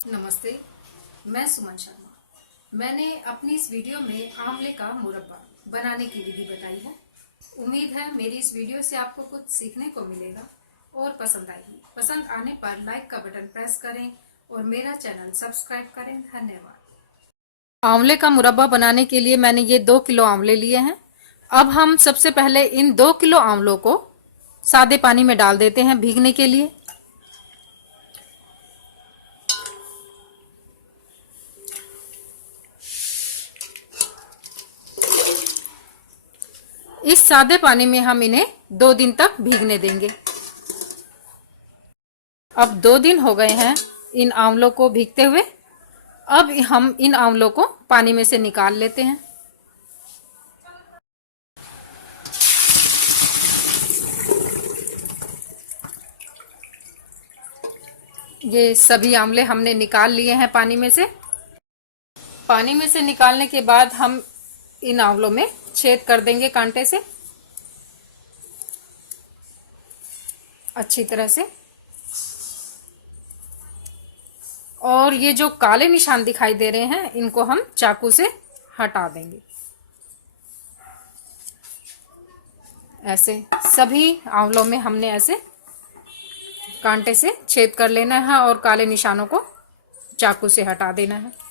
नमस्ते। मैं सुमन शर्मा। मैंने अपनी इस वीडियो में आंवले का मुरब्बा बनाने की विधि बताई है। उम्मीद है मेरी इस वीडियो से आपको कुछ सीखने को मिलेगा और पसंद आएगी। पसंद आने पर लाइक का बटन प्रेस करें और मेरा चैनल सब्सक्राइब करें। धन्यवाद। आंवले का मुरब्बा बनाने के लिए मैंने ये 2 किलो आंवले लिए हैं। अब हम सबसे पहले इन 2 किलो आंवलों को सादे पानी में डाल देते हैं भीगने के लिए। इस सादे पानी में हम इन्हें 2 दिन तक भीगने देंगे। अब 2 दिन हो गए हैं इन आंवलों को भीगते हुए। अब हम इन आंवलों को पानी में से निकाल लेते हैं। ये सभी आंवले हमने निकाल लिए हैं पानी में से। पानी में से निकालने के बाद हम इन आंवलों में छेद कर देंगे कांटे से अच्छी तरह से। और ये जो काले निशान दिखाई दे रहे हैं इनको हम चाकू से हटा देंगे। ऐसे सभी आंवलों में हमने ऐसे कांटे से छेद कर लेना है और काले निशानों को चाकू से हटा देना है।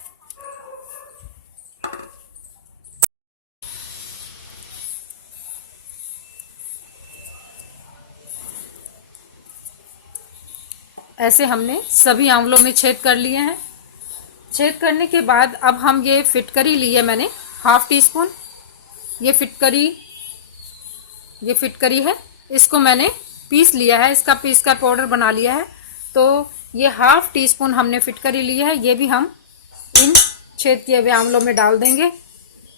ऐसे हमने सभी आंवलों में छेद कर लिए हैं। छेद करने के बाद अब हम ये फिटकरी ली है मैंने ½ टी स्पून। ये फिटकरी है, इसको मैंने पीस लिया है, इसका पीस का पाउडर बना लिया है। तो ये ½ टी स्पून हमने फिटकरी ली है, ये भी हम इन छेद किए हुए आंवलों में डाल देंगे।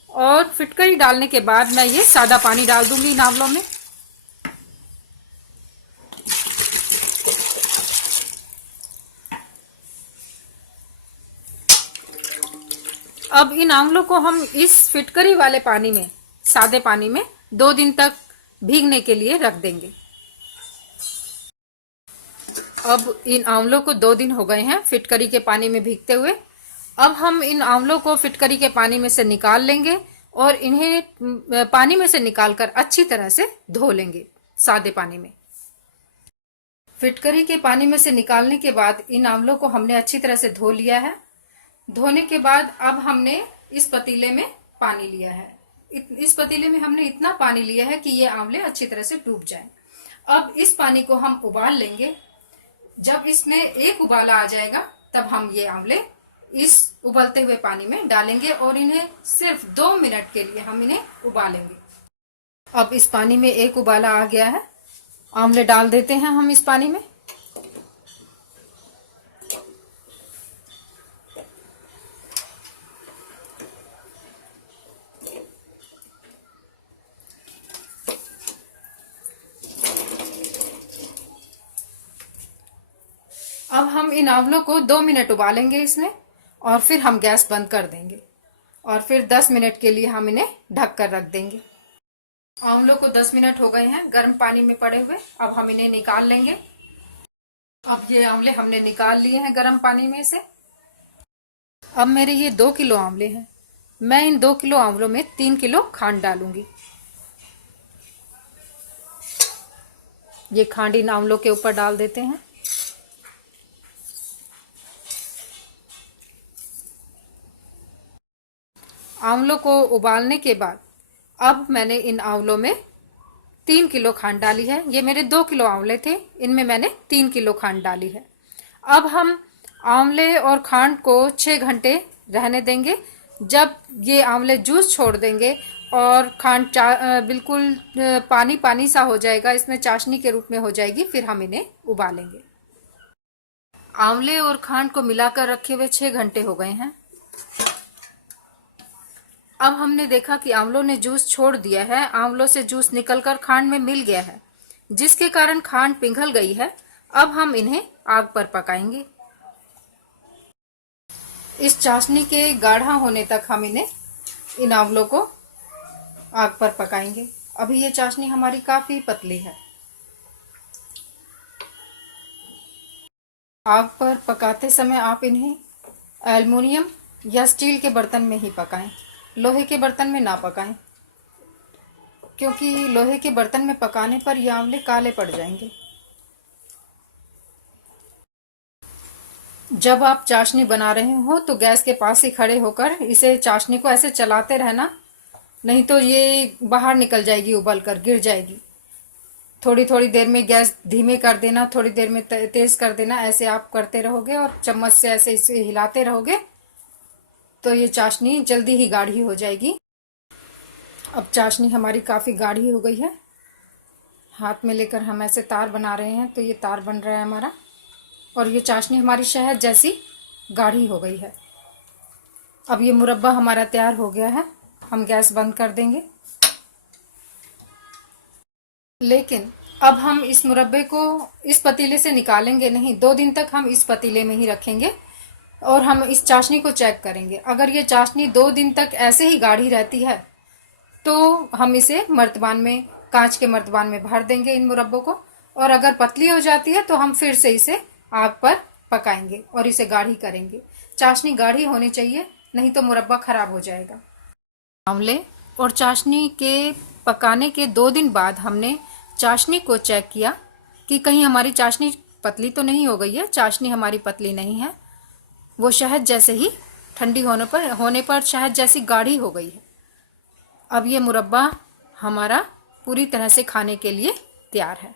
और फिटकरी डालने के बाद मैं ये सादा पानी डाल दूंगी इन आंवलों में। अब इन आंवलों को हम इस फिटकरी वाले पानी में, सादे पानी में 2 दिन तक भीगने के लिए रख देंगे। अब इन आंवलों को 2 दिन हो गए हैं फिटकरी के पानी में भीगते हुए। अब हम इन आंवलों को फिटकरी के पानी में से निकाल लेंगे और इन्हें पानी में से निकालकर अच्छी तरह से धो लेंगे सादे पानी में। फिटकरी के पानी में से निकालने के बाद इन आंवलों को हमने अच्छी तरह से धो लिया है। धोने के बाद अब हमने इस पतीले में पानी लिया है। इस पतीले में हमने इतना पानी लिया है कि ये आंवले अच्छी तरह से डूब जाएं। अब इस पानी को हम उबाल लेंगे। जब इसमें एक उबाला आ जाएगा तब हम ये आंवले इस उबलते हुए पानी में डालेंगे और इन्हें सिर्फ 2 मिनट के लिए हम इन्हें उबालेंगे। अब इस पानी में एक उबाला आ गया है, आंवले डाल देते हैं हम इस पानी में। अब हम इन आंवलों को 2 मिनट उबालेंगे इसमें और फिर हम गैस बंद कर देंगे और फिर 10 मिनट के लिए हम इन्हें ढक कर रख देंगे। आंवलों को 10 मिनट हो गए हैं गर्म पानी में पड़े हुए। अब हम इन्हें निकाल लेंगे। अब ये आंवले हमने निकाल लिए हैं गर्म पानी में से। अब मेरे ये 2 किलो आंवले हैं। मैं इन 2 किलो आंवलों में 3 किलो खांड डालूंगी। ये खांड इन आंवलों के ऊपर डाल देते हैं। आंवलों को उबालने के बाद अब मैंने इन आंवलों में 3 किलो खांड डाली है। ये मेरे 2 किलो आंवले थे, इनमें मैंने 3 किलो खांड डाली है। अब हम आंवले और खांड को 6 घंटे रहने देंगे। जब ये आंवले जूस छोड़ देंगे और खांड बिल्कुल पानी पानी सा हो जाएगा, इसमें चाशनी के रूप में हो जाएगी, फिर हम इन्हें उबालेंगे। आंवले और खांड को मिलाकर रखे हुए 6 घंटे हो गए हैं। अब हमने देखा कि आंवलों ने जूस छोड़ दिया है, आंवलों से जूस निकलकर खांड में मिल गया है, जिसके कारण खांड पिघल गई है। अब हम इन्हें आग पर पकाएंगे। इस चाशनी के गाढ़ा होने तक हम इन्हें, इन आंवलों को आग पर पकाएंगे। अभी ये चाशनी हमारी काफी पतली है। आग पर पकाते समय आप इन्हें एल्युमिनियम या स्टील के बर्तन में ही पकाएं, लोहे के बर्तन में ना पकाएं, क्योंकि लोहे के बर्तन में पकाने पर ये आंवले काले पड़ जाएंगे। जब आप चाशनी बना रहे हो तो गैस के पास ही खड़े होकर इसे चाशनी को ऐसे चलाते रहना, नहीं तो ये बाहर निकल जाएगी, उबल कर गिर जाएगी। थोड़ी थोड़ी देर में गैस धीमे कर देना, थोड़ी देर में तेज कर देना। ऐसे आप करते रहोगे और चम्मच से ऐसे इसे हिलाते रहोगे तो ये चाशनी जल्दी ही गाढ़ी हो जाएगी। अब चाशनी हमारी काफ़ी गाढ़ी हो गई है। हाथ में लेकर हम ऐसे तार बना रहे हैं तो ये तार बन रहा है हमारा, और ये चाशनी हमारी शहद जैसी गाढ़ी हो गई है। अब ये मुरब्बा हमारा तैयार हो गया है। हम गैस बंद कर देंगे। लेकिन अब हम इस मुरब्बे को इस पतीले से निकालेंगे नहीं, 2 दिन तक हम इस पतीले में ही रखेंगे और हम इस चाशनी को चेक करेंगे। अगर ये चाशनी 2 दिन तक ऐसे ही गाढ़ी रहती है तो हम इसे मर्तबान में, कांच के मर्तबान में भर देंगे इन मुरब्बों को, और अगर पतली हो जाती है तो हम फिर से इसे आग पर पकाएंगे और इसे गाढ़ी करेंगे। चाशनी गाढ़ी होनी चाहिए, नहीं तो मुरब्बा खराब हो जाएगा। आंवले और चाशनी के पकाने के 2 दिन बाद हमने चाशनी को चेक किया कि कहीं हमारी चाशनी पतली तो नहीं हो गई है। चाशनी हमारी पतली नहीं है, वो शहद जैसे ही ठंडी होने पर शहद जैसी गाढ़ी हो गई है। अब ये मुरब्बा हमारा पूरी तरह से खाने के लिए तैयार है।